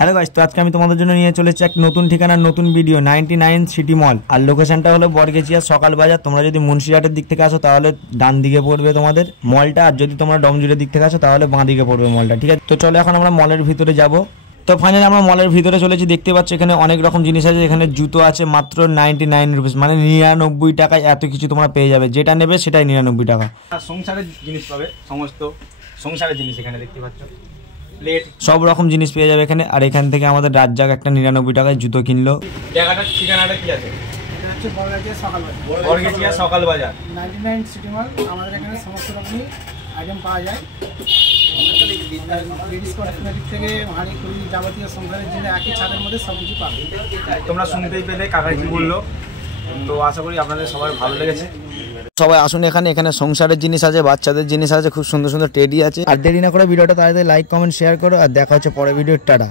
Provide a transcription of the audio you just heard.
Hello guys, তো আজকে আমি তোমাদের জন্য নিয়ে চলেছি এক নতুন ঠিকানার নতুন ভিডিও 99 সিটি মল। আর লোকেশনটা হলো বরগেছিয়া সকাল বাজার। তোমরা যদি মুন্সিরহাটের দিক থেকে আসো তাহলে ডান দিকে পড়বে তোমাদের মলটা, আর যদি তোমরা ডমজুরের দিক থেকে আসো তাহলে বাঁ দিকে পড়বে মলটা। ঠিক আছে, তো চলো এখন আমরা মলের ভিতরে যাব। তো ফাইনালি আমরা মলের ভিতরে চলেছি। দেখতে পাচ্ছ এখানে অনেক রকম জিনিস আছে। এখানে জুতো আছে মাত্র 99 রুপিস, মানে 99 টাকায় এত কিছু তোমরা পেয়ে যাবে। যেটা নেবে সেটাই 99 টাকা। সংসারের জিনিস পাবে, সমস্ত সংসারের জিনিস এখানে দেখতে পাচ্ছ, সব রকম জিনিস পেয়ে যাবে এখানে। আর এখান থেকে আমাদের রাজ্জাক একটা 99 টাকায় জুতো কিনলো। জায়গাটার ঠিকানাটা কি আছে? এটা হচ্ছে বরগেছিয়া সকাল বাজার। বরগেছিয়া সকাল বাজার 99 সিটি মল। আমাদের এখানে সমস্ত রকমই আইটেম পাওয়া যায়। লেডিস কসমেটিক থেকে হাঁড়ি কুড়ি যাবতীয় সংসারের জন্য একই ছাদের মধ্যে সব কিছু পাবে। তোমরা শুনতেই পেলে কাকা কি বললো, তো আশা করি আপনাদের সবার ভালো লেগেছে। সবাই আসুন এখানে সংসারের জিনিস আছে, বাচ্চাদের জিনিস আছে, খুব সুন্দর সুন্দর টেডি আছে। আর দেরি না করে ভিডিওটা তাড়াতাড়ি লাইক কমেন্ট শেয়ার করো। আর দেখা হচ্ছে পরের ভিডিও। টাটা।